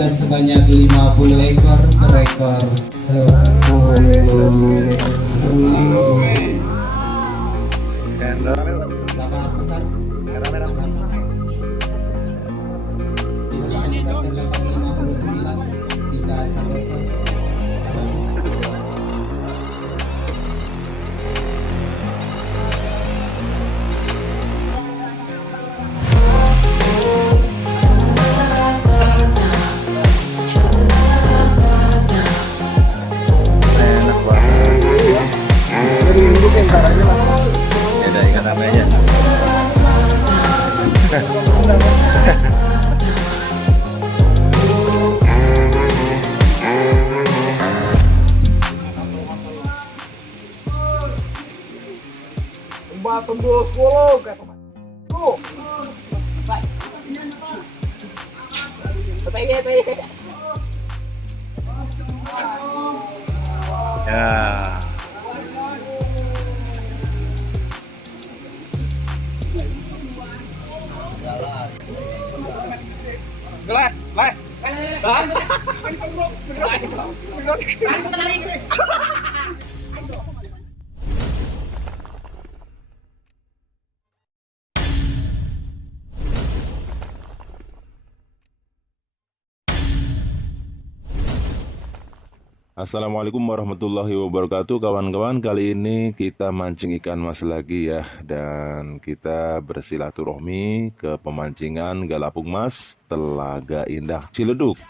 sudah sebanyak 50 ekor berekor 10. Lapangan besar di besar 859 kita sampaikan. Tembus puluh kayak tuh. Ya. Gelap, lah. Assalamualaikum warahmatullahi wabarakatuh kawan-kawan. Kali ini kita mancing ikan mas lagi ya. Dan kita bersilaturahmi ke pemancingan Galapung Mas Telaga Indah Ciledug.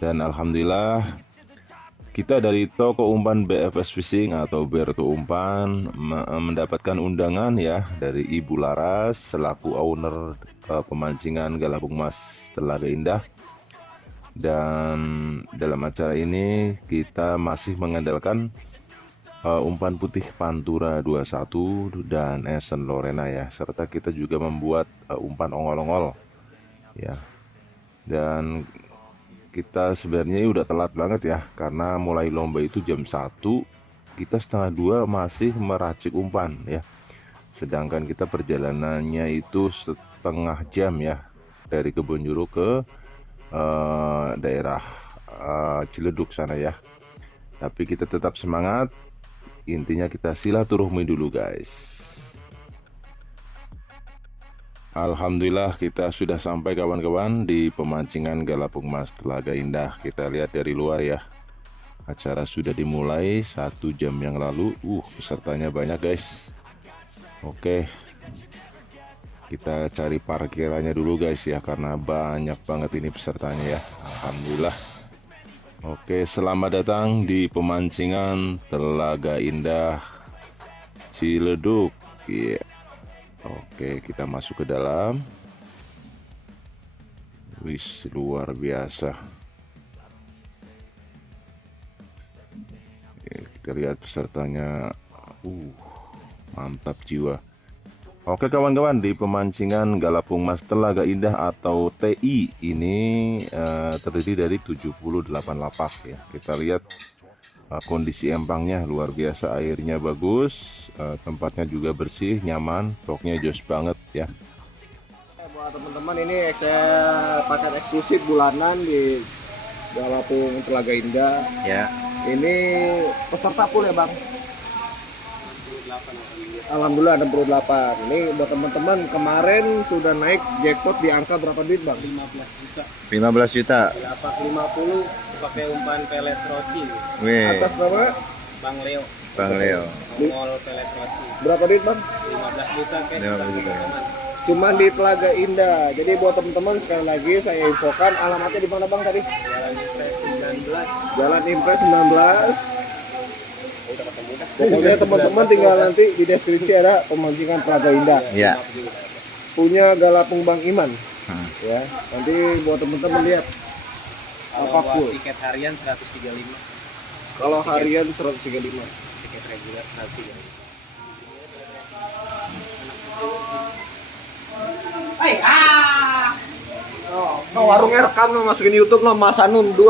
Dan alhamdulillah kita dari toko umpan BFS Fishing atau Berto Umpan mendapatkan undangan ya dari Ibu Laras selaku owner pemancingan Galapung Mas Telaga Indah. Dan dalam acara ini kita masih mengandalkan umpan putih Pantura 21 dan Esen Lorena ya, serta kita juga membuat umpan ongol-ongol ya. Dan kita sebenarnya udah telat banget ya, karena mulai lomba itu jam 1, kita setengah 2 masih meracik umpan ya. Sedangkan kita perjalanannya itu setengah jam ya, dari Kebonjeruk ke daerah Ciledug sana ya. Tapi kita tetap semangat. Intinya kita silaturahmi dulu guys. Alhamdulillah kita sudah sampai kawan-kawan di pemancingan Galapung Mas Telaga Indah. Kita lihat dari luar ya. Acara sudah dimulai 1 jam yang lalu. Pesertanya banyak guys. Oke. Kita cari parkirannya dulu guys ya, karena banyak banget ini pesertanya ya. Alhamdulillah. Oke, selamat datang di pemancingan Telaga Indah Ciledug. Yeah. Oke, kita masuk ke dalam. Wis, luar biasa. Kita lihat pesertanya. Mantap jiwa. Oke kawan-kawan, di pemancingan Galapung Mas Telaga Indah atau TI ini terdiri dari 78 lapak ya. Kita lihat kondisi empangnya luar biasa, airnya bagus, tempatnya juga bersih, nyaman, pokoknya jos banget ya. Buat teman-teman ini saya paket eksklusif bulanan di Galapung Telaga Indah. Ya. Ini peserta full ya bang. Alhamdulillah 68. Ini buat teman-teman, kemarin sudah naik jackpot di angka berapa duit bang? 15 juta. 15 juta. Lapak 50 pakai umpan pelet roci. Wih. Atas nama Bang Leo. Bang Leo. Mongol pelet roci. berapa duit bang? 15 juta guys. 15 juta. Cuman di Telaga Indah. Jadi buat teman-teman sekali lagi saya infokan alamatnya di mana bang tadi? Jalan Impres 19. Jalan Impres 19. Pokoknya teman-teman tinggal nanti di deskripsi ada pemancingan Telaga Indah. Ya. Punya Galapung Bang Iman. Ya, nanti buat teman-teman lihat. Kalau Apa full? buat tiket harian 135. Kalau harian 135. Tiket reguler 135. Oh, warungnya rekam lo, masukin YouTube lo, Mas Anun 2.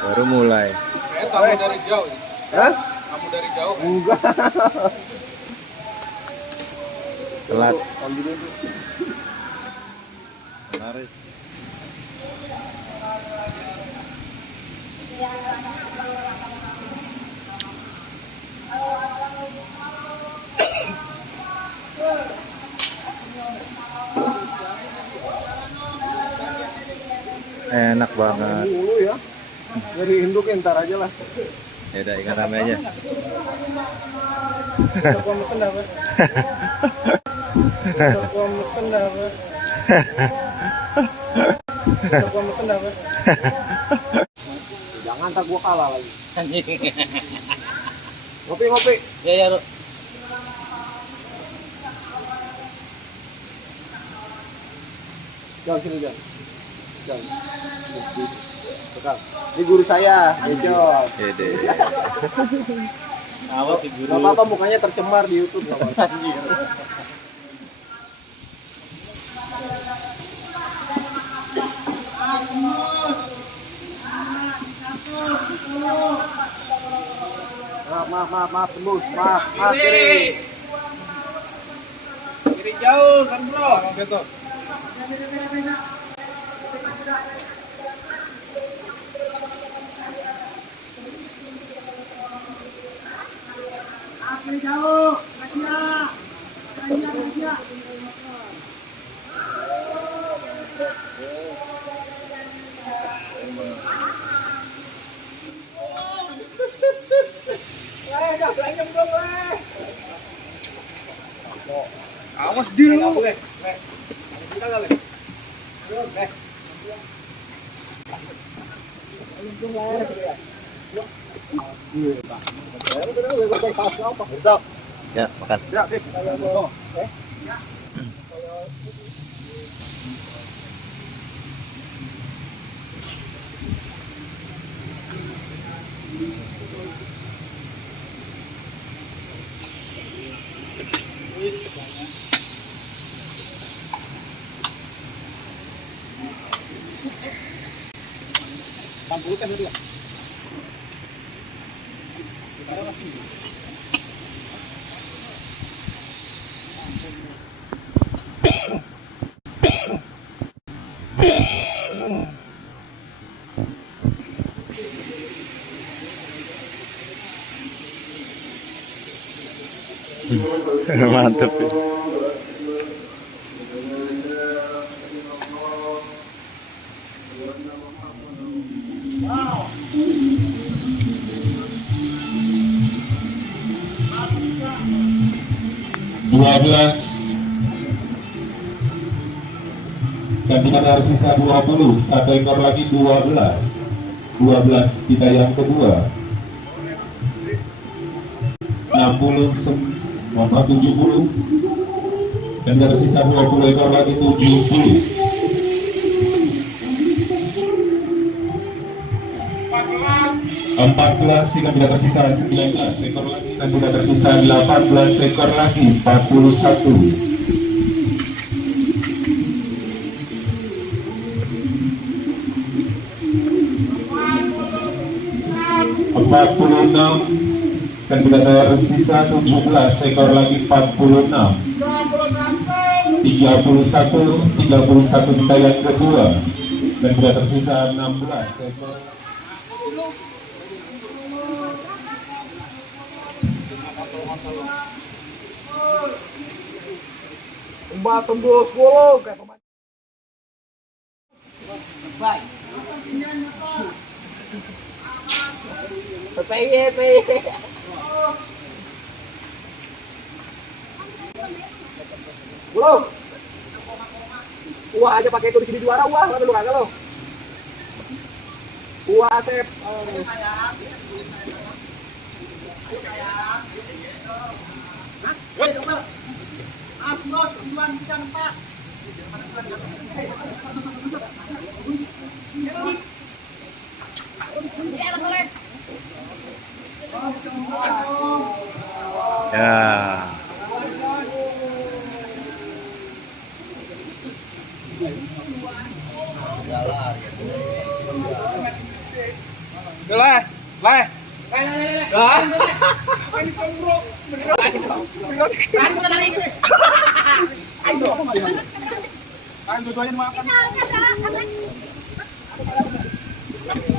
Baru mulai. Kamu dari jauh. Hah? Kamu dari jauh? Enggak. Telat. Enak banget. Dulu ya. Dari induk ntar aja lah. Ya udah ikan rame aja. Gua mesen apa? Gua mesen apa? Gua mesen apa? Jangan tak gua kalah lagi. Ngopi. Ya, Ru. Jangan sini jangan. Bekal. Ini guru saya, Bejo. Dede. Awas si guru. Gak apa-apa mukanya tercemar di YouTube gak apa-apa. Maaf, tembus. Maaf, kiri. Kiri jauh kan, Bro. Betul. Awas dulu. Ya, makan. Mantep ya. Dan kita ada sisa 20, satu ekor lagi 12 kita yang kedua 70 dan ada sisa 20 ekor lagi 70 14 jika tidak tersisa 19 ekor lagi dan tidak tersisa 18 ekor lagi 41 46 dan tidak tersisa 17 ekor lagi 46 31 kita yang kedua dan tidak tersisa 16 ekor Mbak tembus bulu kayak pemain. Belum. Wah aja pakai itu di sini juara wah, lu kagak lo. Wah, Sep. Ya.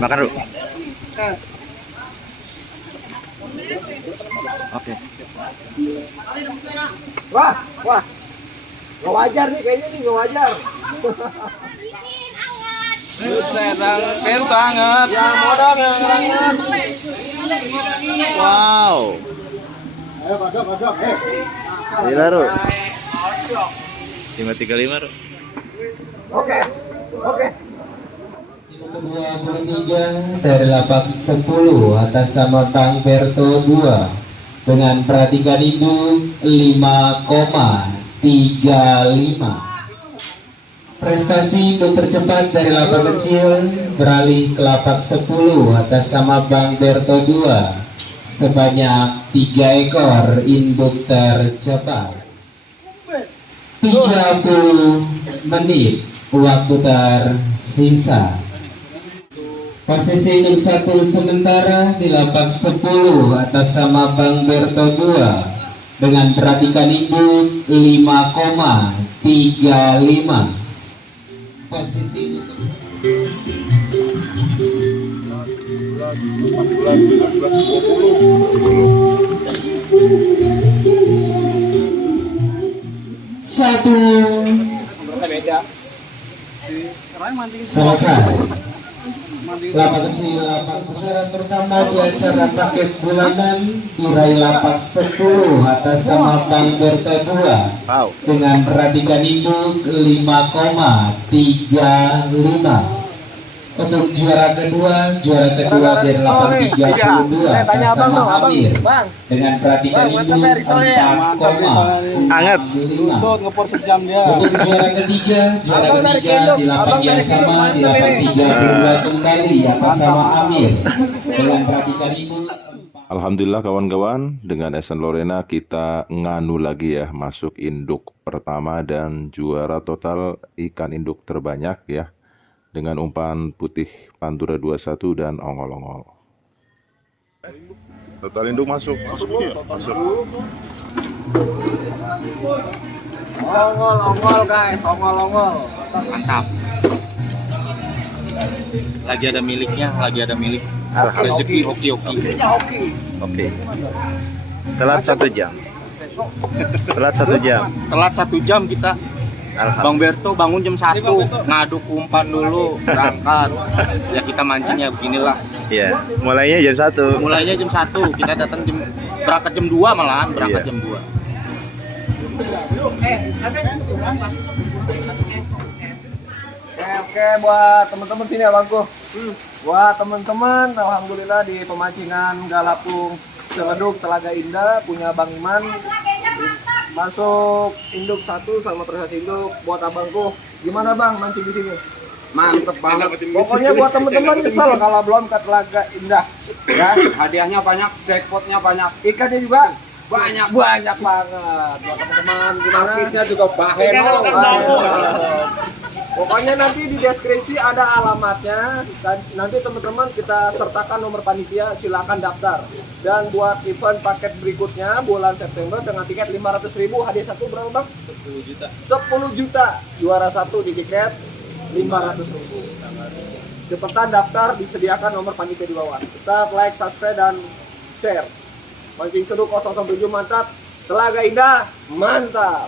Makan dulu. Oke. Wah, nggak wajar nih kayaknya nih nggak wajar. Buset, Bang tuh hangat. Ya modal yang hangat. Wow. Gila, Ru. 535, Ru. Oke. Kedua 23 dari lapak 10 atas nama Bang Berto 2 dengan perhatikan induk 5,35. Prestasi induk tercepat dari lapak kecil beralih ke lapak 10 atas nama Bang Berto 2 sebanyak 3 ekor induk tercepat. 30 menit waktu tersisa. Posisi induk 1 sementara di lapak 10 atas nama Bang Berto 2 dengan perhatikan induk 5,35. Posisi induk satu selesai. Lapak kecil, lapak pusaran pertama di acara paket bulanan diraih lapak 10 atas nama Bang Berto 2 Wow. dengan perhatikan induk 5,35. Untuk juara kedua dari lapak 32 atas nama Amir dengan perhatikan induk 4,65. Hangat. Ngepor sejam dia. Untuk juara ketiga di lapak yang sama di lapak 32 kembali atas sama Amir dengan perhatikan induk. Alhamdulillah kawan-kawan, dengan Esen Lorena kita nganu lagi ya, masuk induk pertama dan juara total ikan induk terbanyak ya, dengan umpan putih Pantura 21 dan ongol-ongol. Total induk masuk. Ongol guys, ongol. Mantap. Lagi ada miliknya, milik. Alhamdulillah. Rezeki hoki. Oke. Telat 1 jam. Telat 1 jam. Telat 1 jam kita. Alhamdulillah. Bang Berto bangun jam 1, ngaduk umpan dulu, berangkat. Ya kita mancing ya beginilah. Iya. Mulainya jam 1. Mulainya jam 1, kita datang berangkat jam 2 malahan, berangkat Iya. jam 2. Oke, buat teman-teman sini ya Bangku. Buat teman-teman, alhamdulillah di pemancingan Galapung Celeduk Telaga Indah punya Bang Iman. Masuk induk 1 sama prestasi induk buat abangku. Gimana Bang mancing di sini? Mantep banget. Pokoknya buat teman-teman nyesel kalau belum ke Telaga Indah. Ya, Hadiahnya banyak, jackpotnya banyak. ikannya juga Banyak. banget buat teman-teman. Gimana? Artisnya juga baheno. Pokoknya nanti di deskripsi ada alamatnya dan nanti teman-teman kita sertakan nomor panitia, silakan daftar. Dan buat event paket berikutnya bulan September dengan tiket 500.000, hadiah satu berapa Bang? 10 juta. 10 juta. Juara satu di tiket 500.000. Cepetan daftar, disediakan nomor panitia di bawah. Tetap like, subscribe dan share. Mancing Seru 007 mantap. Telaga Indah mantap.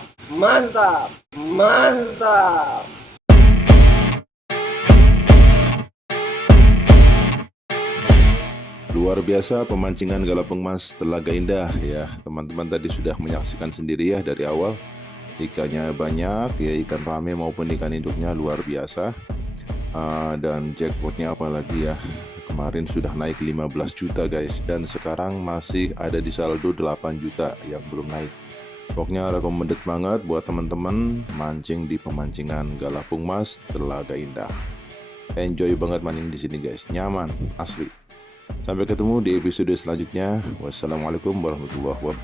Luar biasa pemancingan Galapung Mas Telaga Indah ya. Teman-teman tadi sudah menyaksikan sendiri ya dari awal. Ikannya banyak ya, ikan rame maupun ikan induknya luar biasa. Dan jackpotnya apalagi ya, kemarin sudah naik 15 juta guys, dan sekarang masih ada di saldo 8 juta yang belum naik. Pokoknya recommended banget buat teman-teman mancing di pemancingan Galapung Mas Telaga Indah. Enjoy banget mancing di sini guys, nyaman asli. Sampai ketemu di episode selanjutnya. Wassalamualaikum warahmatullahi wabarakatuh.